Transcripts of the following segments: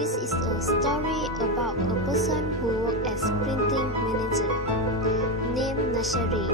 This is a story about a person who worked as printing manager named Nashari.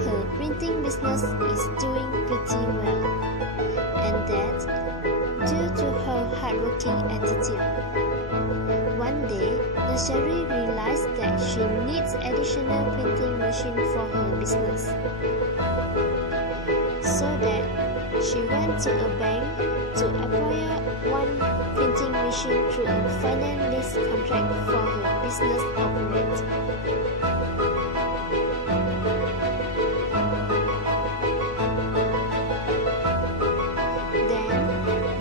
Her printing business is doing pretty well, and that due to her hardworking attitude. One day, Nashari realized that she needs additional printing machine for her business. So that she went to a bank to acquire one printing machine through a finance lease contract for her business operate. Then,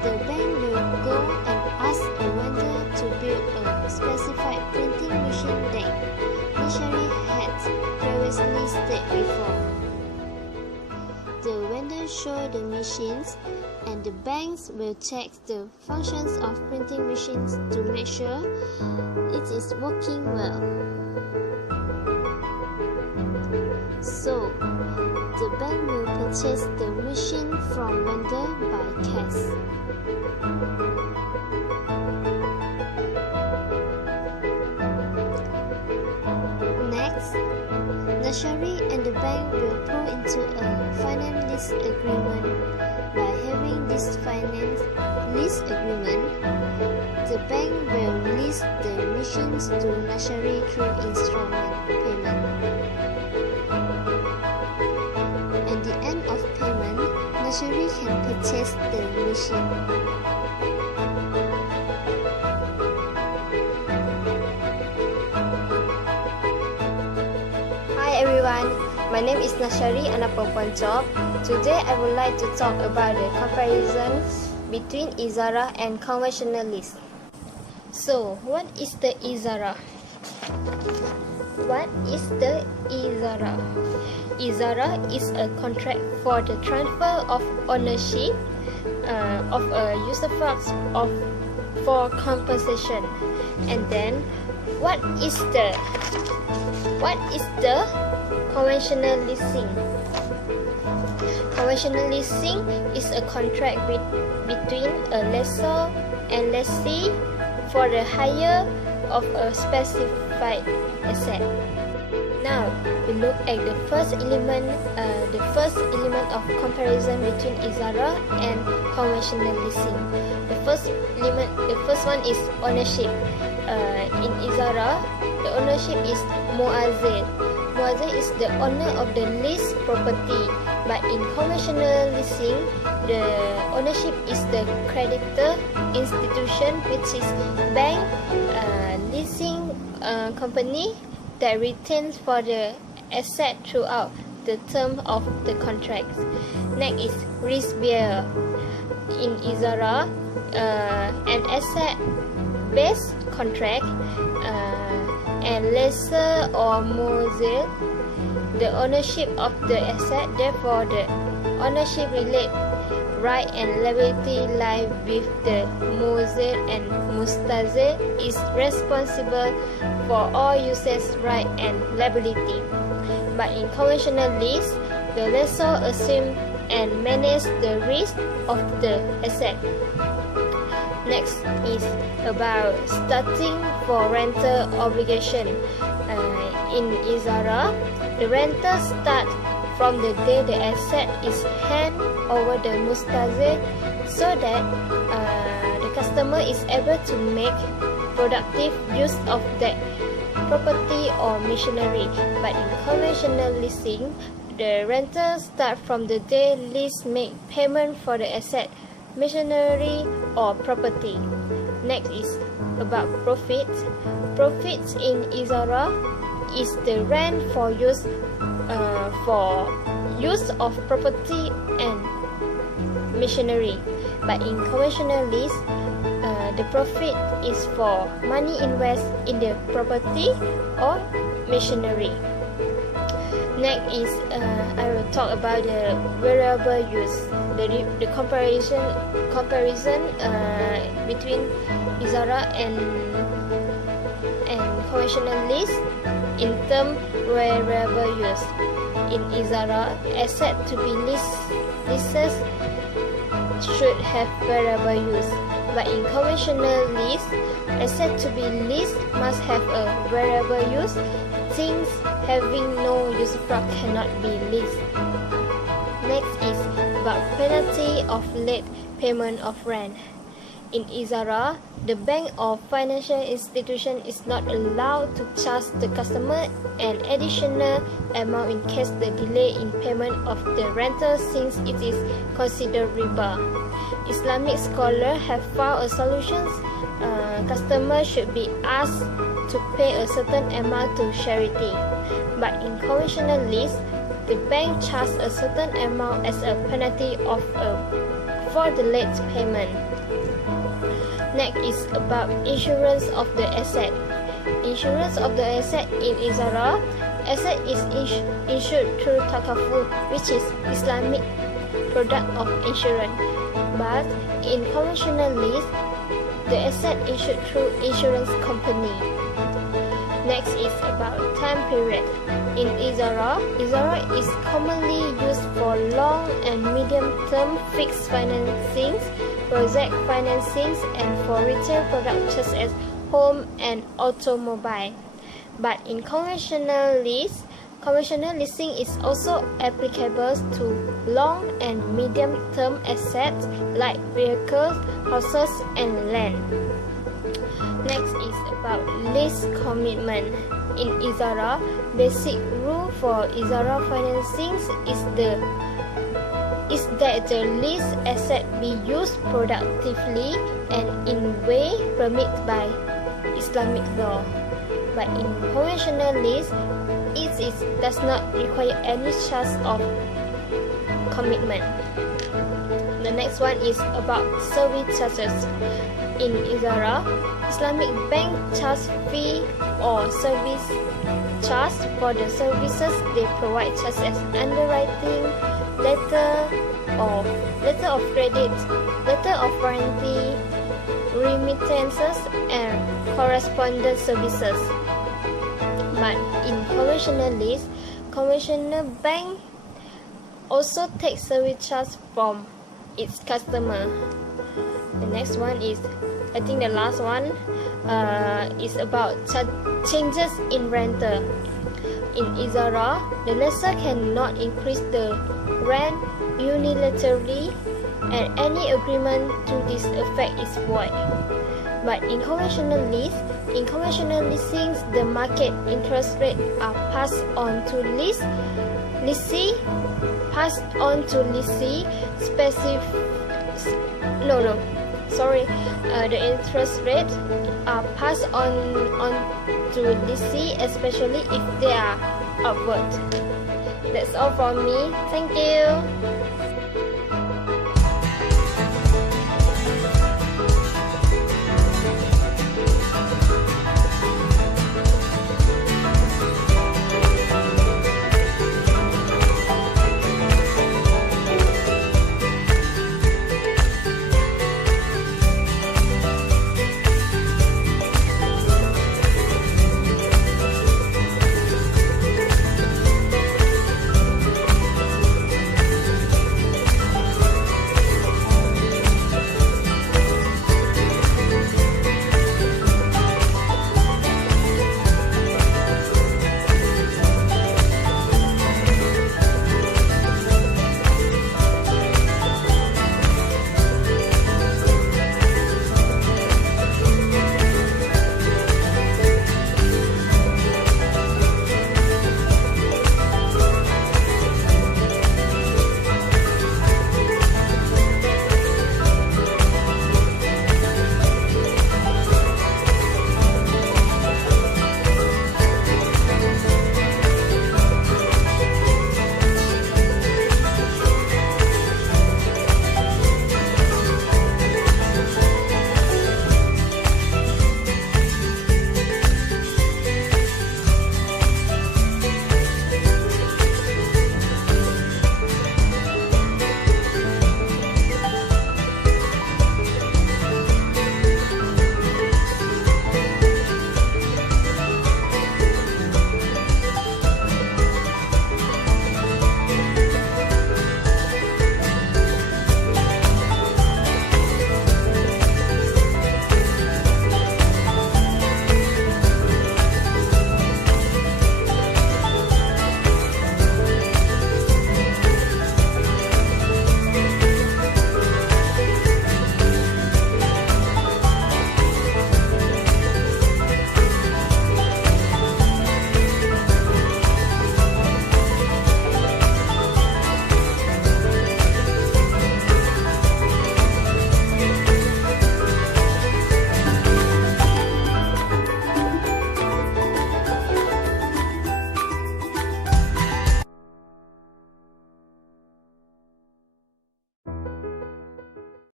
the bank will go and ask a vendor to build a specified printing machine that Nashari had previously stayed before. The vendor show the machines, and the banks will check the functions of printing machines to make sure it is working well. So, the bank will purchase the machine from vendor by cash. Next, Nashari and the bank will go into a finance lease agreement. By having this finance lease agreement, the bank will lease the machines to Nashari through installment payment. At the end of payment, Nashari can purchase the machine. Hi everyone, my name is Nashari, anak perempuan job. Today I would like to talk about the comparison between ijara and conventional lease. So, what is the ijara? What is the ijara? Ijara is a contract for the transfer of ownership of a usufruct for compensation. And then, what is the conventional leasing? Conventional leasing is a contract between a lessor and lessee for the hire of a specified asset. Now, we look at the first element of comparison between ijara and conventional leasing. The first one is ownership. In ijara, the ownership is muazzin. Muazzin is the owner of the leased property, but in conventional leasing, the ownership is the creditor institution, which is bank, leasing company that retains for the asset throughout the term of the contract. Next is risk bearer. In ijara, an asset-based contract, and lessor or muazzin, the ownership of the asset, therefore the ownership relate right and liability lie with the muazzin, and mustajir is responsible for all users' right and liability. But in conventional lease, the lessor assume and manage the risk of the asset. Next is about starting for rental obligation. In ijara, the rental starts from the day the asset is handed over the mustajir, so that the customer is able to make productive use of that property or machinery. But in conventional leasing, the rental starts from the day lease make payment for the asset, machinery or property. Next is about profits. Profits in ijara is the rent for use of property and machinery. But in conventional lease, the profit is for money invest in the property or machinery. Next is I will talk about the variable use. The comparison between ijara and conventional lease in term variable use. In ijara, asset to be leased should have variable use. But in conventional lease, asset to be leased must have a variable use. Things having no usufruct cannot be leased. Next is about penalty of late payment of rent. In ijara, the bank or financial institution is not allowed to charge the customer an additional amount in case the delay in payment of the rental since it is considered riba. Islamic scholars have found a solution. Customers should be asked to pay a certain amount to charity. But in conventional lease, the bank charges a certain amount as a penalty for the late payment. Next is about insurance of the asset. Insurance of the asset in ijara, asset is insured through takaful, which is Islamic product of insurance. But in conventional lease, the asset issued through insurance company. Next is about time period. In ijara is commonly used for long and medium-term fixed financings, project financings, and for retail products such as home and automobile. But in conventional leasing is also applicable to long and medium-term assets like vehicles, houses, and land. Next is about lease commitment. In ijara, basic rule for ijara financings is that the lease asset be used productively and in way permitted by Islamic law. But in conventional lease, it does not require any charge of commitment. The next one is about service charges. In ijara, Islamic bank charge fee or service charge for the services they provide, such as underwriting, letter of credit, letter of warranty, remittances, and correspondence services. But in conventional lease, conventional bank also takes service charge from its customer. The next one is, I think the last one, is about changes in rental. In ijara, the lessor cannot increase the rent unilaterally, and any agreement to this effect is void. But in conventional leasing, the market interest rates are passed on to lessee. The interest rates are passed on to lessee, especially if they are upward. That's all from me. Thank you.